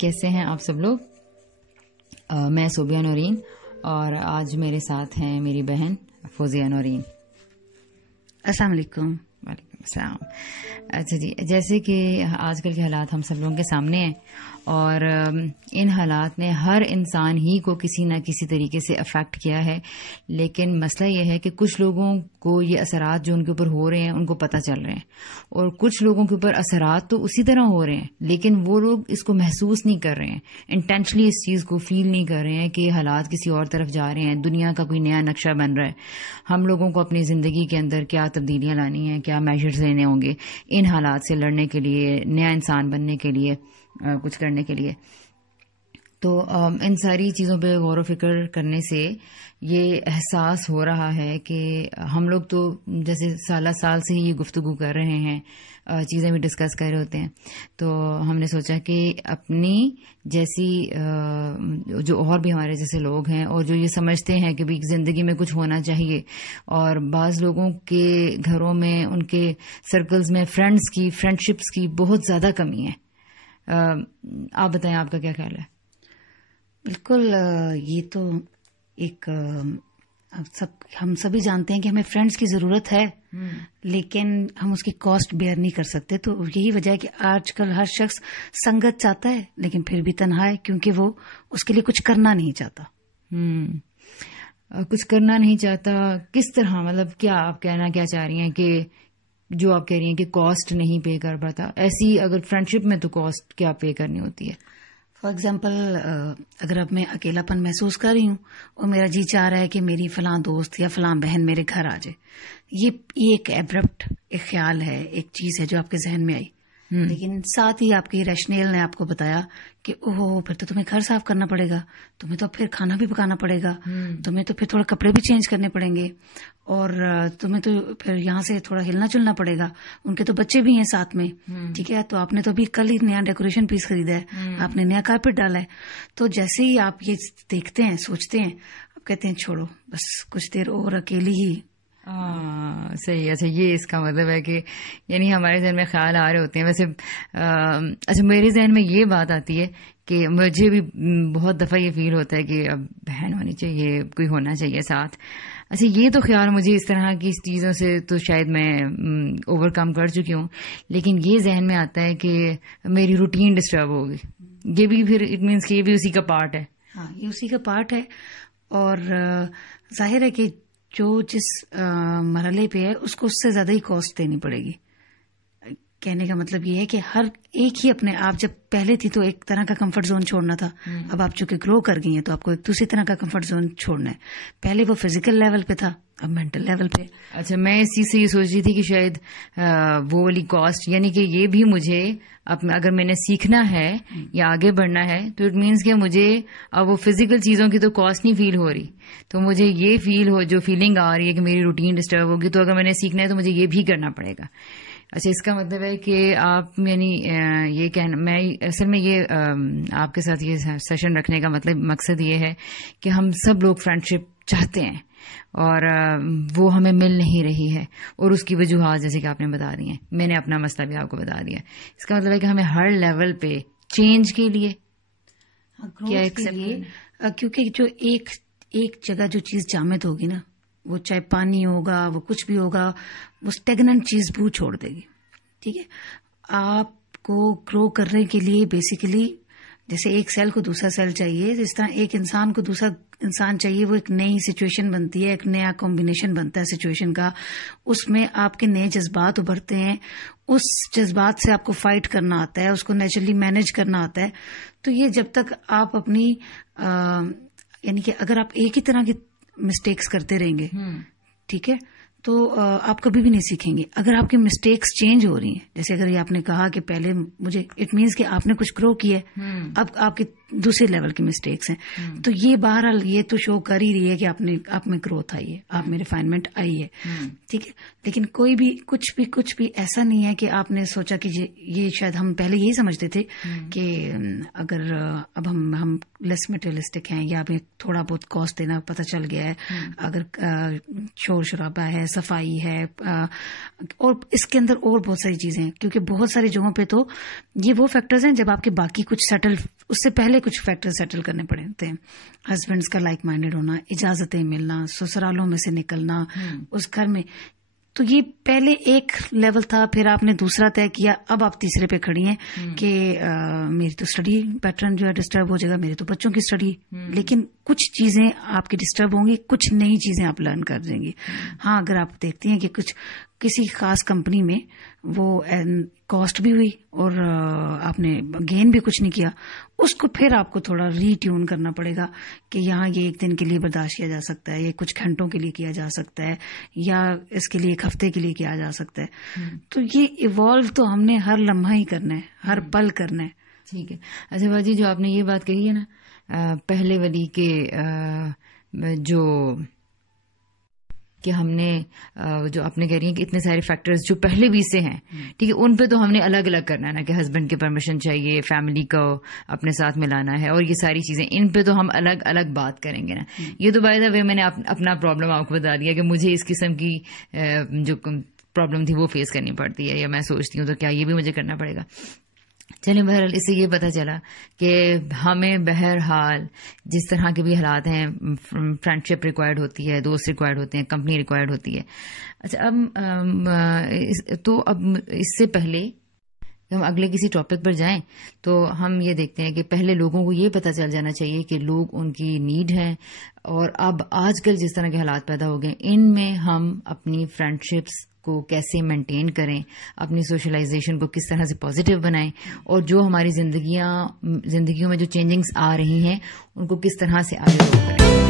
کیسے ہیں آپ سب لوگ؟ میں صوبیہ نورین اور آج میرے ساتھ ہیں میری بہن فوزیہ نورین. السلام علیکم. وعلیکم السلام. اچھا جی، جیسے کہ آج کل کے حالات ہم سب لوگوں کے سامنے ہیں اور ان حالات نے ہر انسان ہی کو کسی نہ کسی طریقے سے افیکٹ کیا ہے، لیکن مسئلہ یہ ہے کہ کچھ لوگوں کو یہ اثرات جو ان کے اوپر ہو رہے ہیں ان کو پتہ چل رہے ہیں، اور کچھ لوگوں کے اوپر اثرات تو اسی طرح ہو رہے ہیں لیکن وہ لوگ اس کو محسوس نہیں کر رہے ہیں، انٹینشنلی اس چیز کو فیل نہیں کر رہے ہیں کہ حالات کسی اور طرف جا رہے ہیں، دنیا کا کوئی نیا نقشہ بن رہا ہے. ہم لوگوں کو اپنی زندگی کے اندر کیا تبدیلیاں لانی ہیں، کیا میجرز لینے ہوں گے ان حالات سے لڑنے کے لیے، نیا انسان بننے کے لیے، کچھ کرنے کے لیے. تو ان ساری چیزوں پہ غور و فکر کرنے سے یہ احساس ہو رہا ہے کہ ہم لوگ تو جیسے سالہ سال سے ہی یہ گفتگو کر رہے ہیں، چیزیں بھی ڈسکس کر رہے ہوتے ہیں، تو ہم نے سوچا کہ اپنی جیسی جو اور بھی ہمارے جیسے لوگ ہیں اور جو یہ سمجھتے ہیں کہ بھی زندگی میں کچھ ہونا چاہیے، اور بعض لوگوں کے گھروں میں ان کے سرکلز میں فرینڈ شپس کی بہت زیادہ کمی ہے. آپ بتائیں آپ کا کیا خیال ہے؟ بالکل، یہ تو ایک ہم سبھی جانتے ہیں کہ ہمیں فرینڈز کی ضرورت ہے، لیکن ہم اس کی کاسٹ بیئر نہیں کر سکتے. تو یہی وجہ ہے کہ آج کل ہر شخص سنگت چاہتا ہے لیکن پھر بھی تنہا ہے، کیونکہ وہ اس کے لیے کچھ کرنا نہیں چاہتا. کچھ کرنا نہیں چاہتا کس طرح؟ مطلب کیا آپ کہنا کیا چاہ رہی ہیں کہ جو آپ کہہ رہی ہیں کہ کاسٹ نہیں پے کر پاتا، ایسی اگر فرینڈ شپ میں تو کاسٹ کیا پے کرنی ہوتی ہے؟ فار ایگزامپل، اگر اب میں اکیلا پن محسوس کر رہی ہوں اور میرا جی چاہ رہا ہے کہ میری فلاں دوست یا فلاں بہن میرے گھر آ جائے، یہ ایک ایبرپٹ ایک خیال ہے، ایک چیز ہے جو آپ کے ذہن میں آئی، لیکن ساتھ ہی آپ کی ریشنیل نے آپ کو بتایا کہ اوہ پھر تو تمہیں گھر صاف کرنا پڑے گا، تمہیں تو پھر کھانا بھی پکانا پڑے گا، تمہیں تو پھر تھوڑا کپڑے بھی چینج کرنے پڑیں گے، اور تمہیں تو پھر یہاں سے تھوڑا ہلنا چلنا پڑے گا. ان کے تو بچے بھی ہیں ساتھ میں، ٹھیک ہے، تو آپ نے تو ابھی کل ہی نیا ڈیکوریشن پیس خریدا ہے، آپ نے نیا کارپیٹ ڈالا ہے. تو جیسے ہی آپ یہ دیکھتے ہیں، سوچتے ہیں، آپ کہتے ہیں چھوڑو بس کچھ دیر اور اکیلی ہی. صحیح ہے. اچھا، یہ اس کا مطلب ہے کہ یعنی ہمارے ذہن میں خیال آ رہے ہوتے ہیں. ویسے اچھا، میرے ذہن میں یہ بات آتی ہے کہ مجھے بھی بہت دفعہ یہ فیل ہوتا ہے کہ اب بہن ہونی چاہیے، کوئی ہونا چاہیے ساتھ. اچھا، یہ تو خیال مجھے اس طرح کی چیزوں سے تو شاید میں اوور کم کر چکی ہوں، لیکن یہ ذہن میں آتا ہے کہ میری روٹین ڈسٹرب ہوگی. یہ بھی پھر اٹ مینس کہ یہ بھی اسی کا پارٹ ہے. ہاں، یہ اسی کا پارٹ ہے، اور ظاہر ہے کہ جو جس مرحلے پہ ہے اس کو اس سے زیادہ ہی کاسٹ دینی پڑے گی. کہنے کا مطلب یہ ہے کہ ہر ایک ہی اپنے آپ، جب پہلے تھی تو ایک طرح کا کمفرٹ زون چھوڑنا تھا، اب آپ چونکہ گرو کر گئی ہیں تو آپ کو ایک دوسری طرح کا کمفرٹ زون چھوڑنا ہے. پہلے وہ فزیکل لیول پہ تھا، اب مینٹل لیول پہ. اچھا، میں اس چیز سے یہ سوچ رہی تھی کہ شاید وہ والی کاسٹ، یعنی کہ یہ بھی مجھے اگر میں نے سیکھنا ہے یا آگے بڑھنا ہے تو اٹ مینس کہ مجھے اب وہ فزیکل چیزوں کی تو کاسٹ نہیں فیل ہو رہی، تو مجھے یہ جو فیلنگ آ رہی ہے کہ میری روٹین ڈسٹرب ہوگی، تو اگر میں نے سیکھنا ہے تو مجھے یہ بھی کرنا پڑے گا. اچھا، اس کا مطلب ہے کہ آپ یعنی یہ کہنا، میں اصل میں یہ آپ کے ساتھ یہ سیشن رکھنے کا مقصد یہ ہے کہ ہم سب لوگ فرینڈ شپ چاہتے ہیں اور وہ ہمیں مل نہیں رہی ہے، اور اس کی وجوہات جیسے کہ آپ نے بتا دی ہیں، میں نے اپنا مسئلہ بھی آپ کو بتا دیا. اس کا مطلب ہے کہ ہمیں ہر لیول پہ چینج کے لیے کیا ایکسپٹ، کیونکہ جو ایک جگہ جو چیز جامد ہوگی نا، وہ چاہے پانی ہوگا، وہ کچھ بھی ہوگا، وہ اسٹیگننٹ چیز بو چھوڑ دے گی. ٹھیک ہے، آپ کو گرو کرنے کے لیے بیسیکلی جیسے ایک سیل کو دوسرا سیل چاہیے، جس طرح ایک انسان کو دوسرا انسان چاہیے، وہ ایک نئی سچویشن بنتی ہے، ایک نیا کمبینیشن بنتا ہے سچویشن کا، اس میں آپ کے نئے جذبات ابھرتے ہیں، اس جذبات سے آپ کو فائٹ کرنا آتا ہے، اس کو نیچرلی مینج کرنا آتا ہے. تو یہ جب تک آپ اپنی یعنی کہ اگر آپ ایک ہی طرح کی مسٹیکس کرتے رہیں گے، ٹھیک ہے، تو آپ کبھی بھی نہیں سیکھیں گے. اگر آپ کی مسٹیکس چینج ہو رہی ہیں، جیسے اگر یہ آپ نے کہا کہ پہلے مجھے، اٹ مینس کہ آپ نے کچھ گرو کیا ہے، اب آپ کی دوسرے لیول کی مسٹیکس ہیں، تو یہ بہرحال یہ تو شو کر ہی رہی ہے کہ آپ میں گروتھ آئی ہے، آپ میں ریفائنمنٹ آئی ہے. ٹھیک ہے، لیکن کوئی بھی کچھ بھی ایسا نہیں ہے کہ آپ نے سوچا کہ یہ شاید ہم پہلے یہی سمجھتے تھے کہ اگر اب ہم لیس مٹیریلسٹک ہیں یا ہمیں تھوڑا بہت کاسٹ دینا پتہ چل گیا ہے، اگر شور شرابہ ہے، صفائی ہے، اور اس کے اندر اور بہت ساری چیزیں ہیں، کیونکہ بہت ساری جگہوں پہ تو یہ وہ فیکٹرز ہیں جب آپ کے باقی کچھ سیٹل اس سے پہلے کچھ فیکٹر سیٹل کرنے پڑے ہوتے ہیں. ہسبینڈس کا لائک مائنڈیڈ ہونا, اجازتیں ملنا, سسرالوں میں سے نکلنا اس گھر میں. تو یہ پہلے ایک لیول تھا, پھر آپ نے دوسرا طے کیا, اب آپ تیسرے پہ کھڑی ہیں کہ میری تو اسٹڈی پیٹرن جو ہے ڈسٹرب ہو جائے گا, میرے تو بچوں کی اسٹڈی. لیکن کچھ چیزیں آپ کی ڈسٹرب ہوں گی, کچھ نئی چیزیں آپ لرن کر دیں گی. ہاں, اگر آپ دیکھتی ہیں کہ کچھ کسی خاص کمپنی میں وہ کاسٹ بھی ہوئی اور آپ نے گین بھی کچھ نہیں کیا, اس کو پھر آپ کو تھوڑا ری ٹیون کرنا پڑے گا کہ یہاں یہ ایک دن کے لیے برداشت کیا جا سکتا ہے, یہ کچھ گھنٹوں کے لیے کیا جا سکتا ہے, یا اس کے لیے ایک ہفتے کے لیے کیا جا سکتا ہے. تو یہ ایوالو تو ہم نے ہر لمحہ ہی کرنا ہے, ہر پل کرنا ہے. ٹھیک ہے. اچھا باجی, جو آپ نے یہ بات کہی ہے نا پہلے والی کے جو کہ ہم نے جو آپ نے کہہ رہی ہیں کہ اتنے سارے فیکٹرز جو پہلے بھی سے ہیں, ٹھیک ہے, ان پہ تو ہم نے الگ الگ کرنا ہے نا, کہ ہسبینڈ کی پرمیشن چاہیے, فیملی کو اپنے ساتھ ملانا ہے, اور یہ ساری چیزیں ان پہ تو ہم الگ الگ بات کریں گے نا. یہ تو بائی دا وے میں نے اپنا پرابلم آپ کو بتا دیا کہ مجھے اس قسم کی جو پرابلم تھی وہ فیس کرنی پڑتی ہے, یا میں سوچتی ہوں تو کیا یہ بھی مجھے کرنا پڑے گا. چلیں, بہرحال اس سے یہ پتہ چلا کہ ہمیں بہرحال جس طرح کے بھی حالات ہیں, فرینڈ شپ ریکوائرڈ ہوتی ہے, دوست ریکوائرڈ ہوتے ہیں, کمپنی ریکوائرڈ ہوتی ہے. اچھا, اب اس سے پہلے ہم اگلے کسی ٹاپک پر جائیں تو ہم یہ دیکھتے ہیں کہ پہلے لوگوں کو یہ پتہ چل جانا چاہیے کہ لوگ ان کی نیڈ ہیں, اور اب آج کل جس طرح کے حالات پیدا ہو گئے ان میں ہم اپنی فرینڈ شپس کو کیسے مینٹین کریں, اپنی سوشلائزیشن کو کس طرح سے پازیٹیو بنائیں, اور جو ہماری زندگیوں میں جو چینجنگز آ رہی ہیں ان کو کس طرح سے آگے کریں.